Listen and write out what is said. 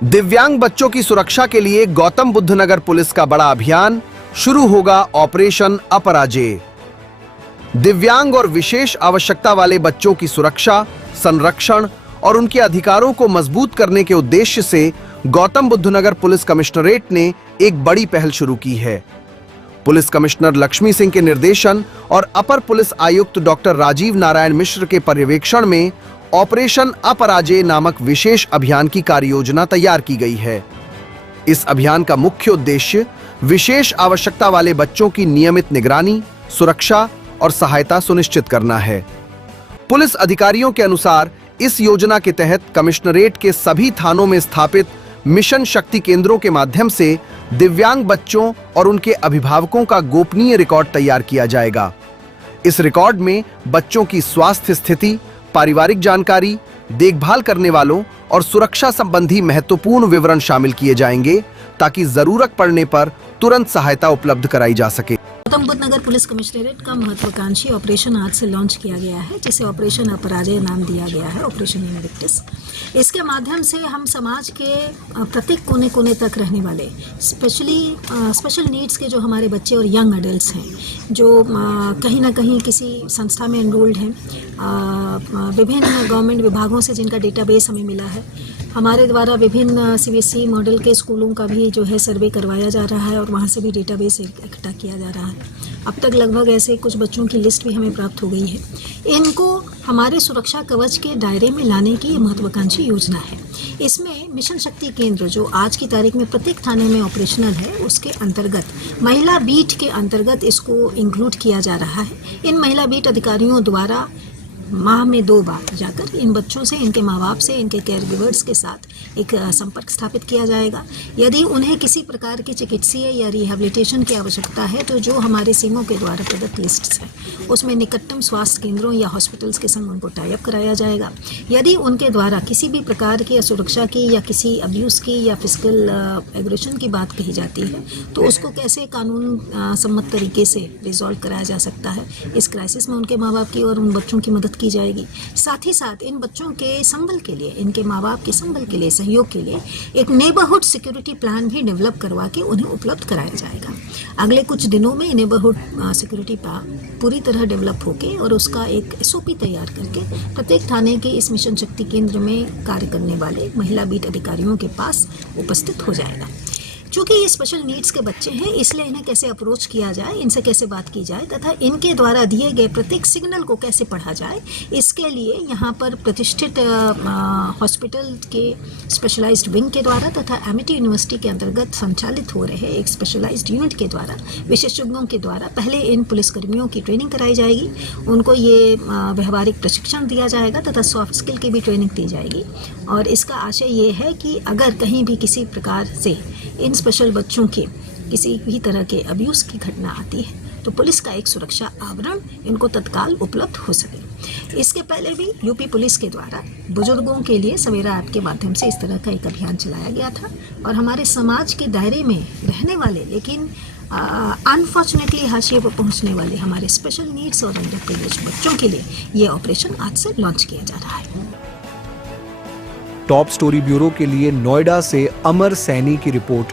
दिव्यांग बच्चों की सुरक्षा के लिए गौतम बुद्ध नगर पुलिस का बड़ा अभियान शुरू होगा, ऑपरेशन अपराजेय। दिव्यांग और विशेष आवश्यकता वाले बच्चों की सुरक्षा, संरक्षण और उनके अधिकारों को मजबूत करने के उद्देश्य से गौतम बुद्ध नगर पुलिस कमिश्नरेट ने एक बड़ी पहल शुरू की है। पुलिस कमिश्नर लक्ष्मी सिंह के निर्देशन और अपर पुलिस आयुक्त डॉक्टर राजीव नारायण मिश्र के पर्यवेक्षण में ऑपरेशन अपराजेय नामक विशेष अभियान की कार्ययोजना तैयार की गई है। इस अभियान का मुख्य उद्देश्य विशेष आवश्यकता वाले बच्चों की नियमित निगरानी, सुरक्षा और सहायता सुनिश्चित करना है। पुलिस अधिकारियों के अनुसार इस योजना के तहत कमिश्नरेट के सभी थानों में स्थापित मिशन शक्ति केंद्रों के माध्यम से दिव्यांग बच्चों और उनके अभिभावकों का गोपनीय रिकॉर्ड तैयार किया जाएगा। इस रिकॉर्ड में बच्चों की स्वास्थ्य स्थिति, पारिवारिक जानकारी, देखभाल करने वालों और सुरक्षा संबंधी महत्वपूर्ण विवरण शामिल किए जाएंगे ताकि जरूरत पड़ने पर तुरंत सहायता उपलब्ध कराई जा सके। गौतम बुद्ध नगर पुलिस कमिश्नरेट का महत्वाकांक्षी ऑपरेशन आज से लॉन्च किया गया है, जिसे ऑपरेशन अपराजेय नाम दिया गया है, ऑपरेशन इनविक्टस। इसके माध्यम से हम समाज के प्रत्येक कोने कोने तक रहने वाले स्पेशल नीड्स के जो हमारे बच्चे और यंग अडल्ट्स हैं, जो कहीं ना कहीं किसी संस्था में एनरोल्ड हैं, विभिन्न गवर्नमेंट विभागों से जिनका डेटाबेस हमें मिला है, हमारे द्वारा विभिन्न सीबीएसई मॉडल के स्कूलों का भी जो है सर्वे करवाया जा रहा है और वहाँ से भी डेटाबेस इकट्ठा किया जा रहा है। अब तक लगभग ऐसे कुछ बच्चों की लिस्ट भी हमें प्राप्त हो गई है। इनको हमारे सुरक्षा कवच के दायरे में लाने की ये महत्वाकांक्षी योजना है। इसमें मिशन शक्ति केंद्र जो आज की तारीख में प्रत्येक थाने में ऑपरेशनल है, उसके अंतर्गत महिला बीट के अंतर्गत इसको इंक्लूड किया जा रहा है। इन महिला बीट अधिकारियों द्वारा माह में 2 बार जाकर इन बच्चों से, इनके माँ बाप से, इनके केयर गिवर्स के साथ एक संपर्क स्थापित किया जाएगा। यदि उन्हें किसी प्रकार की चिकित्सीय या रिहेबिलिटेशन की आवश्यकता है तो जो हमारे सीमों के द्वारा प्रदत्त लिस्ट्स हैं उसमें निकटतम स्वास्थ्य केंद्रों या हॉस्पिटल्स के संग उनको टाई अप कराया जाएगा। यदि उनके द्वारा किसी भी प्रकार की असुरक्षा की या किसी अब्यूज़ की या फिजिकल एग्रेशन की बात कही जाती है तो उसको कैसे कानून सम्मत तरीके से रिजॉल्व कराया जा सकता है, इस क्राइसिस में उनके माँ बाप की और उन बच्चों की मदद की जाएगी। साथ ही साथ इन बच्चों के संबल के लिए, इनके माँ बाप के संबल के लिए, सहयोग के लिए एक नेबरहुड सिक्योरिटी प्लान भी डेवलप करवा के उन्हें उपलब्ध कराया जाएगा। अगले कुछ दिनों में नेबरहुड सिक्योरिटी प्लान पूरी तरह डेवलप होके और उसका एक एसओपी तैयार करके प्रत्येक थाने के इस मिशन शक्ति केंद्र में कार्य करने वाले महिला बीट अधिकारियों के पास उपस्थित हो जाएगा। चूँकि ये स्पेशल नीड्स के बच्चे हैं, इसलिए इन्हें कैसे अप्रोच किया जाए, इनसे कैसे बात की जाए तथा इनके द्वारा दिए गए प्रत्येक सिग्नल को कैसे पढ़ा जाए, इसके लिए यहाँ पर प्रतिष्ठित हॉस्पिटल के स्पेशलाइज्ड विंग के द्वारा तथा एमिटी यूनिवर्सिटी के अंतर्गत संचालित हो रहे एक स्पेशलाइज्ड यूनिट के द्वारा, विशेषज्ञों के द्वारा पहले इन पुलिसकर्मियों की ट्रेनिंग कराई जाएगी। उनको ये व्यवहारिक प्रशिक्षण दिया जाएगा तथा सॉफ्ट स्किल की भी ट्रेनिंग दी जाएगी। और इसका आशय ये है कि अगर कहीं भी किसी प्रकार से इन स्पेशल बच्चों के किसी भी तरह के अब्यूज़ की घटना आती है तो पुलिस का एक सुरक्षा आवरण इनको तत्काल उपलब्ध हो सके। इसके पहले भी यूपी पुलिस के द्वारा बुजुर्गों के लिए सवेरा ऐप के माध्यम से इस तरह का एक अभियान चलाया गया था और हमारे समाज के दायरे में रहने वाले लेकिन अनफॉर्चुनेटली हाशिए पर पहुंचने वाले हमारे स्पेशल नीड्स और अंडर प्रिविलेज्ड बच्चों के लिए ये ऑपरेशन आज से लॉन्च किया जा रहा है। टॉप स्टोरी ब्यूरो के लिए नोएडा से अमर सैनी की रिपोर्ट।